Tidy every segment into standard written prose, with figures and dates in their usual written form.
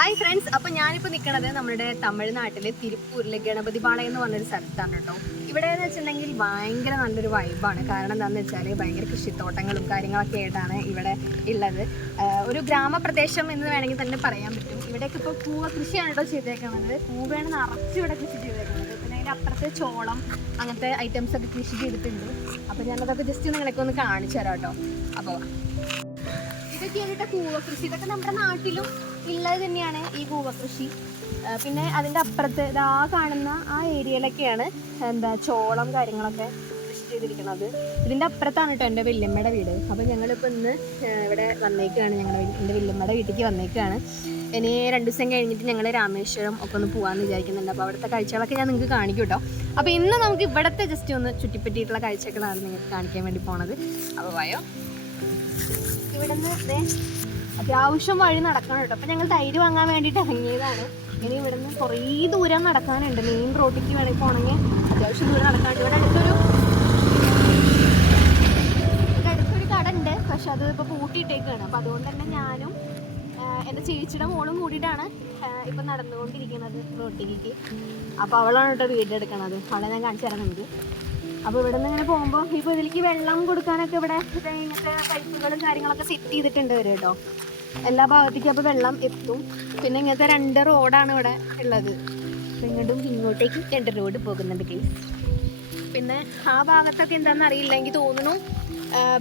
Hi friends, അപ്പോൾ ഞാനിപ്പോൾ നിൽക്കുന്നത് നമ്മുടെ തമിഴ്നാട്ടിലെ തിരുപ്പൂരിലെ ഗണപതി പാളയം എന്ന് പറഞ്ഞൊരു സ്ഥലത്താണ് കേട്ടോ. ഇവിടെ എന്ന് വെച്ചിട്ടുണ്ടെങ്കിൽ ഭയങ്കര നല്ലൊരു വൈബാണ്. കാരണം എന്താണെന്ന് വെച്ചാൽ ഭയങ്കര കൃഷിത്തോട്ടങ്ങളും കാര്യങ്ങളൊക്കെ ആയിട്ടാണ് ഇവിടെ ഉള്ളത്. ഒരു ഗ്രാമപ്രദേശം എന്ന് വേണമെങ്കിൽ തന്നെ പറയാൻ പറ്റും. ഇവിടേക്ക് ഇപ്പോൾ പൂവ കൃഷിയാണ് കേട്ടോ ചെയ്തേക്കുന്നത്. പൂവേണ് നിറച്ച് ഇവിടെ കൃഷി ചെയ്തേക്കുന്നത്. പിന്നെ അതിൻ്റെ അപ്പുറത്ത് ചോളം അങ്ങനത്തെ ഐറ്റംസ് ഒക്കെ കൃഷി ചെയ്തിട്ടുണ്ട്. അപ്പോൾ ഞാനതൊക്കെ ജസ്റ്റ് നിങ്ങളൊക്കെ ഒന്ന് കാണിച്ചു തരാം കേട്ടോ. അപ്പോൾ ഇതൊക്കെയാണ് കൂവ കൃഷി. ഇതൊക്കെ നമ്മുടെ നാട്ടിലും ഉള്ളത് തന്നെയാണ് ഈ കൂവ കൃഷി. പിന്നെ അതിൻ്റെ അപ്പുറത്ത് ഇതാ കാണുന്ന ആ ഏരിയയിലൊക്കെയാണ് ചോളം കാര്യങ്ങളൊക്കെ കൃഷി ചെയ്തിരിക്കുന്നത്. ഇതിൻ്റെ അപ്പുറത്താണ് കേട്ടോ എൻ്റെ വല്യമ്മയുടെ വീട്. അപ്പോൾ ഞങ്ങളിപ്പോൾ ഇന്ന് ഇവിടെ വന്നേക്കാണ്. എൻ്റെ വല്യമ്മയുടെ വീട്ടിലേക്ക് വന്നേക്കാണ്. ഇനി 2 ദിവസം കഴിഞ്ഞിട്ട് ഞങ്ങൾ രാമേശ്വരം ഒക്കെ ഒന്ന് പോകാമെന്ന് വിചാരിക്കുന്നുണ്ട്. അപ്പോൾ അവിടുത്തെ കാഴ്ചകളൊക്കെ ഞാൻ നിങ്ങൾക്ക് കാണിക്കും കേട്ടോ. അപ്പോൾ ഇന്ന് നമുക്ക് ഇവിടുത്തെ ജസ്റ്റ് ഒന്ന് ചുറ്റിപ്പറ്റിയിട്ടുള്ള കാഴ്ചകളാണ് നിങ്ങൾക്ക് കാണിക്കാൻ വേണ്ടി പോണത്. അപ്പോൾ വായോ, ഇവിടെ നിന്ന് അത്യാവശ്യം വഴി നടക്കണം കേട്ടോ. അപ്പം ഞങ്ങൾ തൈര് വാങ്ങാൻ വേണ്ടിയിട്ട് ഇറങ്ങിയതാണ്. ഇനി ഇവിടെ നിന്ന് കുറേ ദൂരം നടക്കാനുണ്ട്. മെയിൻ റോഡിലേക്ക് വേണമെങ്കിൽ പോകണമെങ്കിൽ അത്യാവശ്യം ദൂരം നടക്കാനുണ്ട്. ഇവിടെ അടുത്തൊരു കട ഉണ്ട്, പക്ഷെ അത് ഇപ്പോൾ പൂട്ടിയിട്ടേക്കാണ്. അപ്പം അതുകൊണ്ട് തന്നെ ഞാനും എൻ്റെ ചേച്ചിയുടെ മോളും കൂടിയിട്ടാണ് ഇപ്പം നടന്നുകൊണ്ടിരിക്കുന്നത് റോട്ടിലേക്ക്. അപ്പോൾ അവളാണ് കേട്ടോ വീഡിയോ എടുക്കണത്. അവളെ ഞാൻ കാണിച്ചു തരാം നിങ്ങൾക്ക്. അപ്പോൾ ഇവിടെ നിന്ന് ഇങ്ങനെ പോകുമ്പോൾ ഇപ്പോൾ ഇതിലേക്ക് വെള്ളം കൊടുക്കാനൊക്കെ ഇവിടെ ഇങ്ങനത്തെ പൈപ്പുകളും കാര്യങ്ങളൊക്കെ സെറ്റ് ചെയ്തിട്ടുണ്ട് വരും കേട്ടോ, എല്ലാ ഭാഗത്തേക്കും. അപ്പോൾ വെള്ളം എത്തും. പിന്നെ ഇങ്ങനത്തെ 2 റോഡാണ് ഇവിടെ ഉള്ളത്. ഇങ്ങോട്ടും ഇങ്ങോട്ടേക്ക് 2 റോഡ് പോകുന്നുണ്ട് കേസ്. പിന്നെ ആ ഭാഗത്തൊക്കെ എന്താണെന്ന് അറിയില്ല, എനിക്ക് തോന്നുന്നു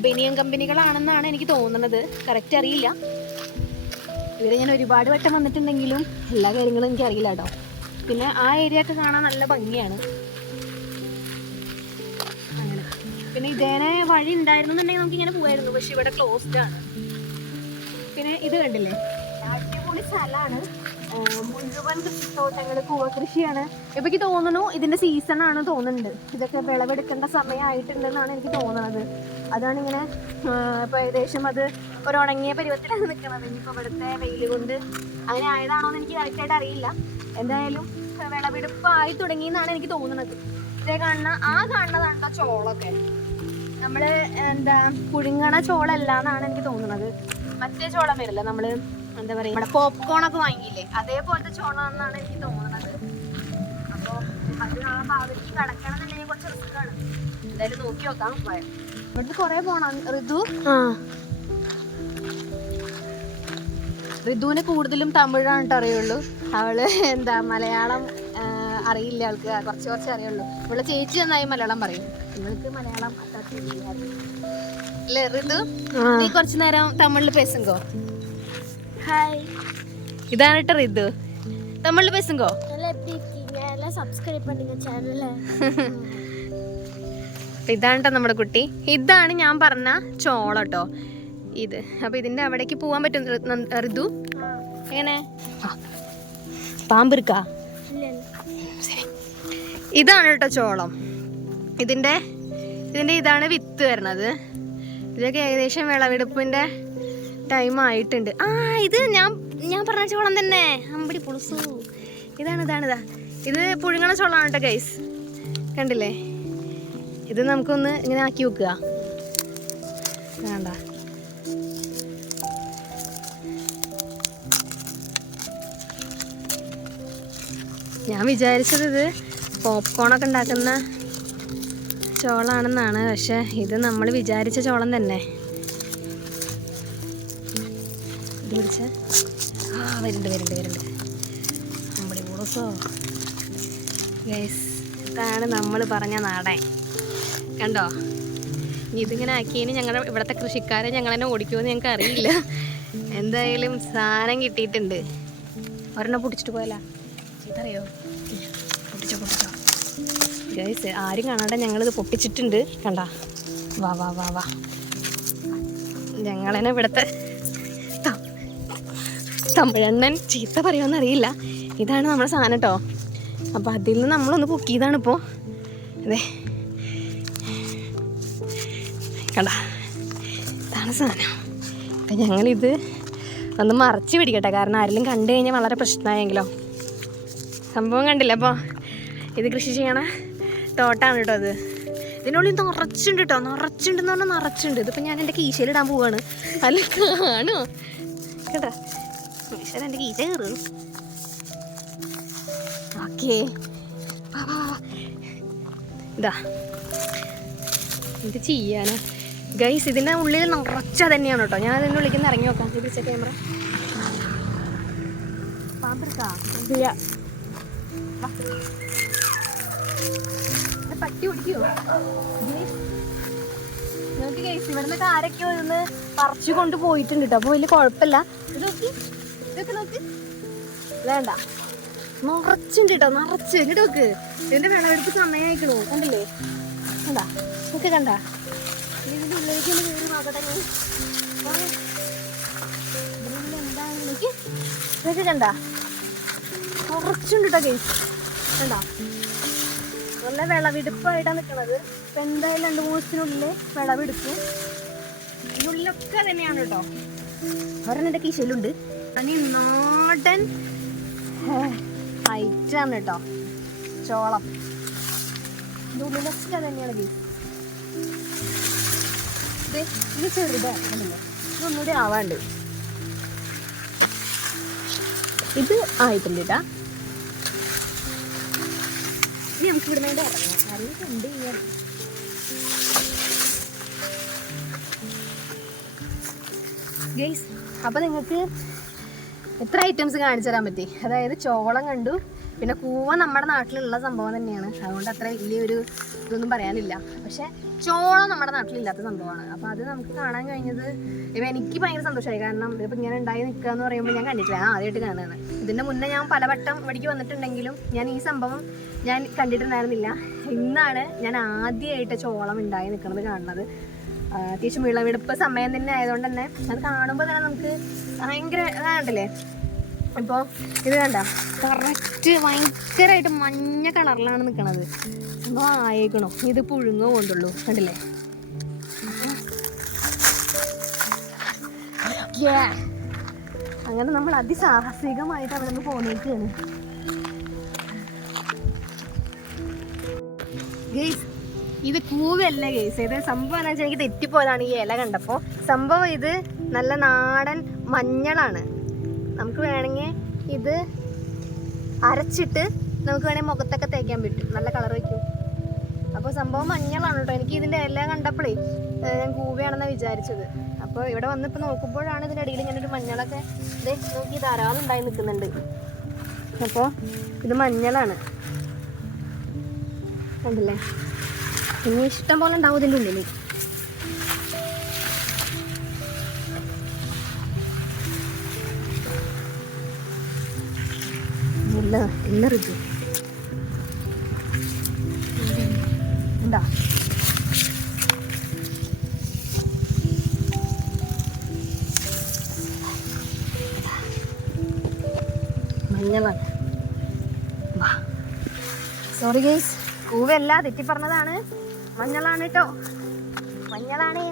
ബനിയൻ കമ്പനികളാണെന്നാണ് എനിക്ക് തോന്നുന്നത്. കറക്റ്റ് അറിയില്ല. ഇവിടെ ഞാൻ ഒരുപാട് വട്ടം വന്നിട്ടുണ്ടെങ്കിലും എല്ലാ കാര്യങ്ങളും എനിക്കറിയില്ല കേട്ടോ. പിന്നെ ആ ഏരിയ ഒക്കെ കാണാൻ നല്ല ഭംഗിയാണ്. പിന്നെ ഇതേനെ വഴി ഉണ്ടായിരുന്നുണ്ടെങ്കിൽ നമുക്ക് ഇങ്ങനെ പോകായിരുന്നു, പക്ഷെ ഇവിടെ ക്ലോസ്ഡ് ആണ്. പിന്നെ ഇത് കണ്ടില്ലേ, അടിപൊളി സ്ഥലമാണ്. മുഴുവൻ കൃഷിത്തോട്ടങ്ങൾ, കൂവ കൃഷിയാണ്. ഇപ്പം എനിക്ക് തോന്നുന്നു ഇതിൻ്റെ സീസണാണ് തോന്നുന്നുണ്ട്. ഇതൊക്കെ വിളവെടുക്കേണ്ട സമയമായിട്ടുണ്ടെന്നാണ് എനിക്ക് തോന്നുന്നത്. അതാണ് ഇങ്ങനെ ഇപ്പോൾ ഏകദേശം അത് ഒരു ഉണങ്ങിയ പരുവത്തിലാണ് നിൽക്കുന്നത്. ഇനിയിപ്പോൾ ഇവിടുത്തെ വെയിൽ കൊണ്ട് അങ്ങനെ ആയതാണോ എന്ന് എനിക്ക് കറക്റ്റായിട്ട് അറിയില്ല. എന്തായാലും വിളവെടുപ്പായി തുടങ്ങിയെന്നാണ് എനിക്ക് തോന്നുന്നത്. ഇതേ കാണുന്നതാണ്ടോ ചോളമൊക്കെ. നമ്മൾ പുഴുങ്ങണ ചോളമല്ല എന്നാണ് എനിക്ക് തോന്നുന്നത്. മറ്റേ ചോളം വരില്ല, നമ്മൾ എന്താ പറയുക, നമ്മുടെ പോപ്കോണൊക്കെ വാങ്ങിയില്ലേ, അതേപോലത്തെ ചോളം എന്നാണ് എനിക്ക് തോന്നുന്നത്. അപ്പോൾ അത് ആ ഭാഗത്തേക്ക് കടക്കണമെന്നുണ്ടെങ്കിൽ കുറച്ച് റിസ്ക്കാണ്. എന്തായാലും നോക്കി നോക്കാം. ഇവിടുന്ന് കുറേ പോകണം. ഋതുവിന് കൂടുതലും തമിഴാണ് കേട്ടോ അറിയുള്ളൂ. അവള് മലയാളം അറിയില്ല. ആൾക്ക് കുറച്ച് അറിയുള്ളൂ. ഇവിടെ ചേച്ചി നന്നായി മലയാളം പറയും. ഇവൾക്ക് മലയാളം അല്ലേ ഋതു? നീ കുറച്ചു നേരം തമിഴിൽ പേസുങ്കോ. ഹായ്, ഇതാണ് കേട്ടോ ഋതു. തമിഴിൽ പേസുങ്കോ. ഇതാണ് കേട്ടോ നമ്മുടെ കുട്ടി. ഇതാണ് ഞാൻ പറഞ്ഞ ചോളം കേട്ടോ ഇത്. അപ്പൊ ഇതിന്റെ അവിടേക്ക് പോവാൻ പറ്റും ഋതു? എങ്ങനെ പാമ്പിർക്കാ? ഇതാണ് കേട്ടോ ചോളം. ഇതിൻ്റെ ഇതാണ് വിത്ത് വരുന്നത്. ഇതൊക്കെ ഏകദേശം വിളവെടുപ്പിൻ്റെ ടൈം ആയിട്ടുണ്ട്. ഇത് ഞാൻ പറഞ്ഞ ചോളം തന്നെ. അമ്പടി പുളുസു. ഇതാ ഇത് പുഴുങ്ങണ ചോളമാണ് കേട്ടോ ഗൈസ്. കണ്ടില്ലേ? ഇത് നമുക്കൊന്ന് ഇങ്ങനെ ആക്കി വെക്കുക. വേണ്ട, ഞാൻ വിചാരിച്ചത് ഇത് പോപ്കോണൊക്കെ ഉണ്ടാക്കുന്ന ചോളാണെന്നാണ്. പക്ഷെ ഇത് നമ്മൾ വിചാരിച്ച ചോളം തന്നെ. ഇത് പിടിച്ച് വരുന്നുണ്ട്. നമ്മുടെ ഉളസോ ഗൈസ്, ഇതാണ് നമ്മൾ പറഞ്ഞ നാടൻ. കണ്ടോ? ഇതിങ്ങനെ ആക്കിയതിന് ഞങ്ങളുടെ ഇവിടുത്തെ കൃഷിക്കാരെ ഞങ്ങൾ തന്നെ ഓടിക്കുമെന്ന് ഞങ്ങൾക്ക് അറിയില്ല. എന്തായാലും സാധനം കിട്ടിയിട്ടുണ്ട്. ഒരെണ്ണം പൊട്ടിച്ചിട്ട് പോയല്ല, ചീത്തറിയോ? പൊട്ടിച്ചോ ഗൈസ്, ആരും കാണാതെ ഞങ്ങളിത് പൊട്ടിച്ചിട്ടുണ്ട്. കണ്ട, വാ ഞങ്ങളെന്നെ ഇവിടുത്തെ തമിഴണ്ണൻ ചീത്ത പറയുമെന്നറിയില്ല. ഇതാണ് നമ്മുടെ സാധനം കേട്ടോ. അപ്പോൾ അതിൽ നിന്ന് നമ്മളൊന്ന് പൊക്കിയതാണ് ഇപ്പോൾ. അതെ, കണ്ട, ഇതാണ് സാധനം. അപ്പം ഞങ്ങളിത് ഒന്ന് മറച്ച് പിടിക്കട്ടെ, കാരണം ആരെങ്കിലും കണ്ടു കഴിഞ്ഞാൽ വളരെ പ്രശ്നമായെങ്കിലോ. സംഭവം കണ്ടില്ല. അപ്പോൾ ഇത് കൃഷി ചെയ്യണ തോട്ടാണ് കേട്ടോ അത്. ഇതിനുള്ളിൽ നിറച്ചുണ്ട് കേട്ടോ, നിറച്ചുണ്ടെന്ന് പറഞ്ഞാൽ നിറച്ചുണ്ട്. ഇതിപ്പോൾ ഞാൻ എൻ്റെ കീശയിലിടാൻ പോവാണ്. അല്ല കാണുമോ കേട്ടോ? ഈശ്വരൻ എൻ്റെ കീശ കയറും. ഓക്കേ ഇതാ ഇത് ചെയ്യാനാ ഗൈസ്. ഇതിൻ്റെ ഉള്ളിൽ നിറച്ച തന്നെയാണ് കേട്ടോ. ഞാൻ അതിൻ്റെ ഉള്ളിൽ നിന്ന് ഇറങ്ങി നോക്കാം. തിരിച്ച ക്യാമറ പട്ടി ഓടിക്കോ നോക്കി ഗൈസ്. ഇവിടുന്ന് ആരൊക്കെയോ ഇന്ന് പറിച്ചു കൊണ്ട് പോയിട്ടുണ്ട് കേട്ടോ. അപ്പോൾ വലിയ കുഴപ്പമില്ല. ഇത് നോക്കി, ഇതൊക്കെ നോക്ക്. വേണ്ട നിറച്ചുണ്ട് കേട്ടോ, നിറച്ച്. എന്നിട്ട് നോക്ക് ഇതിന്റെ വിളവെടുപ്പ് സമയമായിക്കണോ. കണ്ടില്ലേ? കണ്ടാ നോക്ക്, കണ്ടാ? ഇതിന്റെ ഉള്ളിലേക്ക് ഒന്ന് കയറി നോക്കട്ടെ ഞാൻ. എന്താണ് നോക്കി, ഇതൊക്കെ കണ്ടാ? നിറച്ചുണ്ട് കേട്ടോ ഗൈസ്. കണ്ടാ? നല്ല വിളവെടുപ്പായിട്ടാണ് നിൽക്കണത്. ഇപ്പം എന്തായാലും 2-3 ദിവസത്തിനുള്ളിൽ വിളവെടുക്കും. ഇതിനുള്ളിലൊക്കെ തന്നെയാണ് കേട്ടോ. ഒരെണ്ണം കീശയിലുണ്ട്. അനി നാടൻ ഐറ്റാണ് കേട്ടോ ചോളം. ഇതിൻ്റെ ഉള്ളിലൊക്കെ തന്നെയാണ് ഗൈസ്. ഇത് ചെറുതാണ്, ഇതൊന്നുകൂടി ആവാണ്ട്. ഇത് ആയിട്ടുണ്ട് കേട്ടാ. ഇനി നമുക്ക് ഇവിടെ നിന്ന് ഇറങ്ങാം. അറിയില്ല എന്ത് ചെയ്യാൻ. ഗൈസ് അപ്പം നിങ്ങൾക്ക് എത്ര ഐറ്റംസ് കാണിച്ചു തരാൻ പറ്റി. അതായത് ചോളം കണ്ടു, പിന്നെ കൂവ നമ്മുടെ നാട്ടിലുള്ള സംഭവം തന്നെയാണ്. അതുകൊണ്ട് അത്ര വലിയൊരു ഇതൊന്നും പറയാനില്ല. പക്ഷെ ചോളം നമ്മുടെ നാട്ടിലില്ലാത്ത സംഭവമാണ്. അപ്പോൾ അത് നമുക്ക് കാണാൻ കഴിഞ്ഞത് ഇപ്പം എനിക്ക് ഭയങ്കര സന്തോഷമായി. കാരണം ഇതിപ്പോൾ ഇങ്ങനെ ഉണ്ടായി നിൽക്കുക എന്ന് പറയുമ്പോൾ ഞാൻ കണ്ടിട്ടില്ല, ഞാൻ ആദ്യമായിട്ട് കാണുകയാണ്. ഇതിൻ്റെ മുന്നേ ഞാൻ പലവട്ടം ഇവിടേക്ക് വന്നിട്ടുണ്ടെങ്കിലും ഞാൻ ഈ സംഭവം ഞാൻ കണ്ടിട്ടുണ്ടായിരുന്നില്ല. ഇന്നാണ് ഞാൻ ആദ്യമായിട്ട് ചോളം ഉണ്ടായി നിൽക്കുന്നത് കാണുന്നത്. അത്യാവശ്യം വിളവെടുപ്പ് സമയം തന്നെ ആയതുകൊണ്ട് തന്നെ അത് കാണുമ്പോൾ തന്നെ നമുക്ക് ഭയങ്കര ഇതാണ്ടല്ലേ. ഇപ്പോൾ ഇത് കണ്ട കറക്റ്റ് ഭയങ്കരമായിട്ട് മഞ്ഞ കളറിലാണ് നിൽക്കണത്. സംഭവം ആയേക്കണോ. ഇത് പുഴുങ്ങോ കൊണ്ടുള്ളൂ, കണ്ടില്ലേ? അങ്ങനെ നമ്മൾ അതിസാഹസികമായിട്ട് അവിടെ നിന്ന് പോന്നേക്കാണ് ഗൈസ്. ഇത് കൂവല്ല ഗൈസ്. ഇത് സംഭവം എന്താ വെച്ചാൽ എനിക്ക് തെറ്റിപ്പോയതാണ് ഈ ഇല കണ്ടപ്പോൾ. സംഭവം ഇത് നല്ല നാടൻ മഞ്ഞളാണ്. നമുക്ക് വേണമെങ്കിൽ ഇത് അരച്ചിട്ട് നമുക്ക് വേണമെങ്കിൽ മുഖത്തൊക്കെ തേക്കാൻ പറ്റും, നല്ല കളർ വയ്ക്കും. അപ്പോൾ സംഭവം മഞ്ഞളാണ് കേട്ടോ. എനിക്ക് ഇതിൻ്റെ ഇല കണ്ടപ്പോഴേ ഞാൻ കൂവയാണെന്നാണ് വിചാരിച്ചത്. അപ്പോൾ ഇവിടെ വന്നിപ്പോൾ നോക്കുമ്പോഴാണ് ഇതിൻ്റെ ഇടയിൽ ഇങ്ങനെ ഒരു മഞ്ഞളൊക്കെ ഇത് നോക്കി ധാരാളം ഉണ്ടായി നിൽക്കുന്നുണ്ട്. അപ്പോൾ ഇത് മഞ്ഞളാണ്, കണ്ടില്ലേ? ഇനി ഇഷ്ടം പോലെ ഉണ്ടാവും ഇതിൻ്റെ ഉള്ളിൽ. എല്ലാ ഋതു ഉണ്ടാ. മഞ്ഞളാണ്. സോറി ഗൈസ്, കൂവല്ല, തെറ്റി പറഞ്ഞതാണ്. മഞ്ഞളാണ് കേട്ടോ. മഞ്ഞളാണേ.